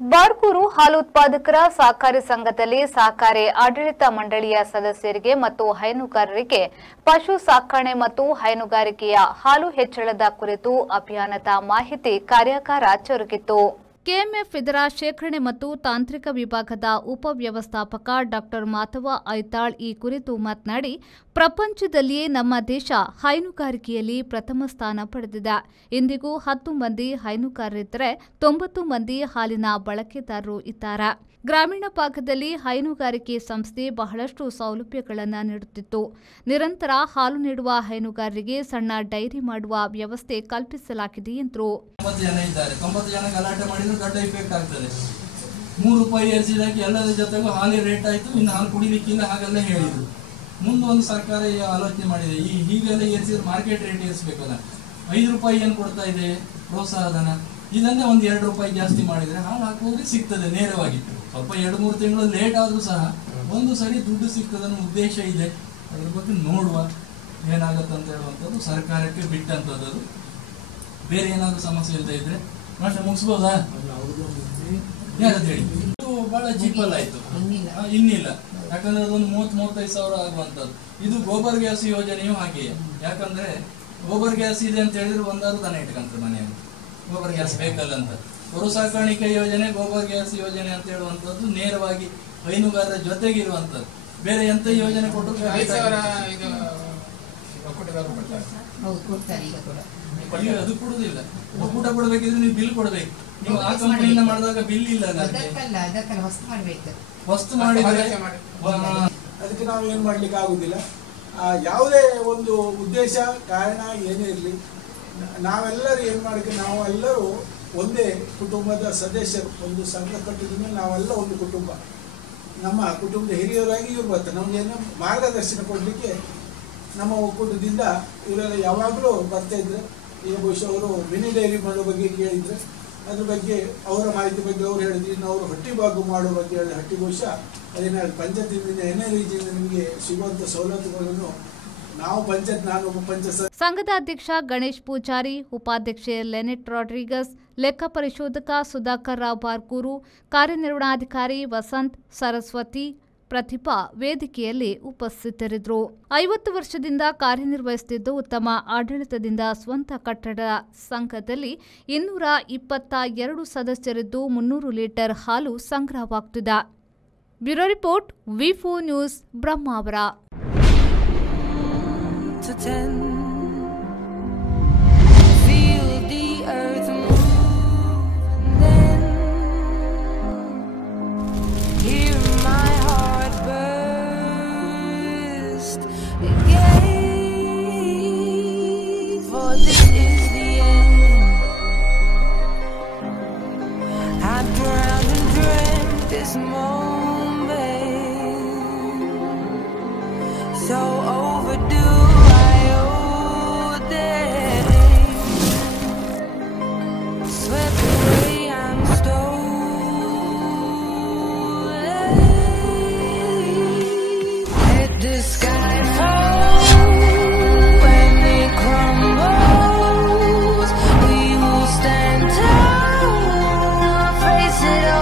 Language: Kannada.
ಬಾರ್ಕೂರು ಹಾಲು ಉತ್ಪಾದಕರ ಸಹಕಾರಿ ಸಂಘದಲ್ಲಿ ಸಹಕಾರಿ ಆಡಳಿತ ಮಂಡಳಿಯ ಸದಸ್ಯರಿಗೆ ಮತ್ತು ಹೈನುಗಾರರಿಗೆ ಪಶು ಸಾಕಣೆ ಮತ್ತು ಹೈನುಗಾರಿಕೆಯ ಹಾಲು ಹೆಚ್ಚಳದ ಕುರಿತು ಅಭಿಯಾನದ ಮಾಹಿತಿ ಕಾರ್ಯಾಗಾರ ಜರುಗಿತು. ಕೆಎಂಎಫ್ ಇದರ ಶೇಖರಣೆ ಮತ್ತು ತಾಂತ್ರಿಕ ವಿಭಾಗದ ಉಪವ್ಯವಸ್ಥಾಪಕ ಡಾ ಮಾಧವ ಐತಾಳ್ ಈ ಕುರಿತು ಮಾತನಾಡಿ, ಪ್ರಪಂಚದಲ್ಲಿಯೇ ನಮ್ಮ ದೇಶ ಹೈನುಗಾರಿಕೆಯಲ್ಲಿ ಪ್ರಥಮ ಸ್ಥಾನ ಪಡೆದಿದೆ. ಇಂದಿಗೂ 10 ಮಂದಿ ಹೈನುಗಾರರಿದ್ದರೆ 90 ಮಂದಿ ಹಾಲಿನ ಬಳಕೆದಾರರು ಇದ್ದಾರೆ. ಗ್ರಾಮೀಣ ಭಾಗದಲ್ಲಿ ಹೈನುಗಾರಿಕೆ ಸಂಸ್ಥೆ ಬಹಳಷ್ಟು ಸೌಲಭ್ಯಗಳನ್ನು ನೀಡುತ್ತಿತ್ತು. ನಿರಂತರ ಹಾಲು ನೀಡುವ ಹೈನುಗಾರರಿಗೆ ಸಣ್ಣ ಡೈರಿ ಮಾಡುವ ವ್ಯವಸ್ಥೆ ಕಲ್ಪಿಸಲಾಗಿದೆ ಎಂದರು. 90 ಜನ ಇದ್ದಾರೆ. 90 ಜನ ಗಲಾಟೆ ಮಾಡಿದ್ರೆ ದೊಡ್ಡ ಇಫೆಕ್ಟ್ ಆಗ್ತದೆ. 3 ರೂಪಾಯಿ ಏರಿಸಿದಾಗಿ ಎಲ್ಲರ ಜೊತೆಗೂ ಹಾಲಿನ ರೇಟ್ ಆಯ್ತು, ಇನ್ನು ಹಾಲು ಕುಡಿಲಿಕ್ಕಿಲ್ಲ ಹಾಗೆಲ್ಲ ಹೇಳಿದ್ರು. ಮುಂದೆ ಒಂದು ಸರ್ಕಾರ ಆಲೋಚನೆ ಮಾಡಿದೆ, ಹೀಗೆಲ್ಲ ಏರಿಸಿದ್ರೆ ಮಾರ್ಕೆಟ್ ರೇಟ್ ಏರಿಸಬೇಕಲ್ಲ. 5 ರೂಪಾಯಿ ಏನು ಕೊಡ್ತಾ ಇದೆ ಪ್ರೋತ್ಸಾಹಧನ, ಇದನ್ನೇ ಒಂದು 2 ರೂಪಾಯಿ ಜಾಸ್ತಿ ಮಾಡಿದ್ರೆ ಹಾಲು ಹಾಕೋದ್ರೆ ಸಿಗ್ತದೆ ನೇರವಾಗಿ. ಸ್ವಲ್ಪ 2-3 ತಿಂಗಳು ಲೇಟ್ ಆದ್ರೂ ಸಹ ಒಂದು ಸರಿ ದುಡ್ಡು ಸಿಗ್ತದೆ ಅನ್ನೋ ಉದ್ದೇಶ ಇದೆ. ಅದ್ರ ಬಗ್ಗೆ ನೋಡುವ ಏನಾಗತ್ತೆ ಅಂತ ಹೇಳುವಂಥದ್ದು ಸರ್ಕಾರಕ್ಕೆ ಬಿಟ್ಟಂಥದ್ದು. ಬೇರೆ ಏನಾದ್ರು ಸಮಸ್ಯೆ ಇಲ್ಲದೆ ಇದ್ರೆ ಮಾಸ್ಟರ್ ಮುಗಿಸ್ಬೋದಾ? ಹೇಳಿ ಇದು ಬಹಳ ಚೀಪಲ್ ಆಯ್ತು, ಇನ್ನಿಲ್ಲ. ಯಾಕಂದ್ರೆ ಅದೊಂದು 30-35 ಸಾವಿರ ಆಗುವಂಥದ್ದು. ಇದು ಗೋಬರ್ ಗ್ಯಾಸ್ ಯೋಜನೆಯೂ ಹಾಗೆಯೇ. ಯಾಕಂದ್ರೆ ಗೋಬರ್ ಗ್ಯಾಸ್ ಇದೆ ಅಂತ ಹೇಳಿದ್ರೆ ಒಂದಾರು ದನ ಇಟ್ಕಂತ ಮನೆಯಲ್ಲಿ ಗೋಬರ್ ಗ್ಯಾಸ್ ಬೇಕಲ್ಲ ಅಂತ. ಹೊರ ಸಾಕಾಣಿಕೆ ಯೋಜನೆ, ಗೋಬರ್ ಗ್ಯಾಸ್ ಯೋಜನೆ ಅಂತ ಹೇಳುವಂಥದ್ದು ನೇರವಾಗಿ ಹೈನುಗಾರರ ಜೊತೆಗಿರುವಂಥದ್ದು. ಬೇರೆ ಎಂತ ಯೋಜನೆ ಕೊಟ್ಟರು ಅದು ಕೊಡುದಿಲ್ಲ. ಒಕ್ಕೂಟ ಕೊಡಬೇಕಿದ್ರೆ ನೀವು ಬಿಲ್ ಕೊಡ್ಬೇಕು. ನೀವು ಆ ಕಂಪನಿಯಿಂದ ಮಾಡಿದಾಗ ಬಿಲ್ ಇಲ್ಲ, ವಸ್ತು ಮಾಡಿದ್ರೆ ಅದಕ್ಕೆ ನಾವು ಏನ್ ಮಾಡ್ಲಿಕ್ಕೆ ಆಗುದಿಲ್ಲ. ಯಾವುದೇ ಒಂದು ಉದ್ದೇಶ ಕಾರಣ ಏನೇ ಇರಲಿ, ನಾವೆಲ್ಲರೂ ಏನ್ ಮಾಡಿದ್ರೆ ನಾವೆಲ್ಲರೂ ಒಂದೇ ಕುಟುಂಬದ ಸದಸ್ಯರು. ಒಂದು ಸಂಘ ಕಟ್ಟಿದ ಮೇಲೆ ನಾವೆಲ್ಲ ಒಂದು ಕುಟುಂಬ. ನಮ್ಮ ಕುಟುಂಬದ ಹಿರಿಯರಾಗಿ ಇವ್ರು ಬರ್ತಾರೆ. ನಮ್ಗೇನು ಮಾರ್ಗದರ್ಶನ ಕೊಡ್ಲಿಕ್ಕೆ ನಮ್ಮ ಒಕ್ಕೂಟದಿಂದ ಇವರೆಲ್ಲ ಯಾವಾಗಲೂ ಬರ್ತಾ ಇದ್ರು. ಈಗ ಬಹುಶಃ ಅವರು ಮಿನಿ ಡೈರಿ ಮಾಡೋ ಬಗ್ಗೆ ಕೇಳಿದ್ರೆ ಅದ್ರ ಬಗ್ಗೆ ಅವರ ಮಾಹಿತಿ ಬಗ್ಗೆ ಅವ್ರು ಹೇಳಿದ್ರು. ಇನ್ನು ಅವರು ಹಟ್ಟಿ ಬಾಗು ಮಾಡೋ ಬಗ್ಗೆ ಹೇಳಿದ್ರೆ, ಹಟ್ಟಿ ಬಹುಶಃ ಅದೇನಾದ್ರು ಪಂಚಾಯತಿನಿಂದ ಏನೇ ರೀತಿಯಿಂದ ನಿಮಗೆ ಸಿಗುವಂಥ ಸವಲತ್ತುಗಳನ್ನು ನಾವು ನಾನೊಬ್ಬ ಪಂಚಾಯತ್ ಸಂಘದ ಅಧ್ಯಕ್ಷ ಗಣೇಶ್ ಪೂಜಾರಿ, ಉಪಾಧ್ಯಕ್ಷೆ ಲೆನೆಟ್ ರಾಡ್ರಿಗಸ್, ಲೆಕ್ಕ ಪರಿಶೋಧಕ ಸುಧಾಕರ್ ರಾವ್ ಬಾರ್ಕೂರು, ಕಾರ್ಯನಿರ್ವಹಣಾಧಿಕಾರಿ ವಸಂತ್, ಸರಸ್ವತಿ, ಪ್ರತಿಭಾ ವೇದಿಕೆಯಲ್ಲಿ ಉಪಸ್ಥಿತರಿದ್ದರು. 50 ವರ್ಷದಿಂದ ಕಾರ್ಯನಿರ್ವಹಿಸುತ್ತಿದ್ದು ಉತ್ತಮ ಆಡಳಿತದಿಂದ ಸ್ವಂತ ಕಟ್ಟಡ ಸಂಘದಲ್ಲಿ 222 ಸದಸ್ಯರಿದ್ದು 300 ಲೀಟರ್ ಹಾಲು ಸಂಗ್ರಹವಾಗುತ್ತಿದೆ. ಬ್ಯೂರೋ ರಿಪೋರ್ಟ್, ವಿ4 news, Brahmavar. So overdue, I owe them. Swept away, I'm stolen. Let the sky fall when it crumbles. We will stand tall, face it all.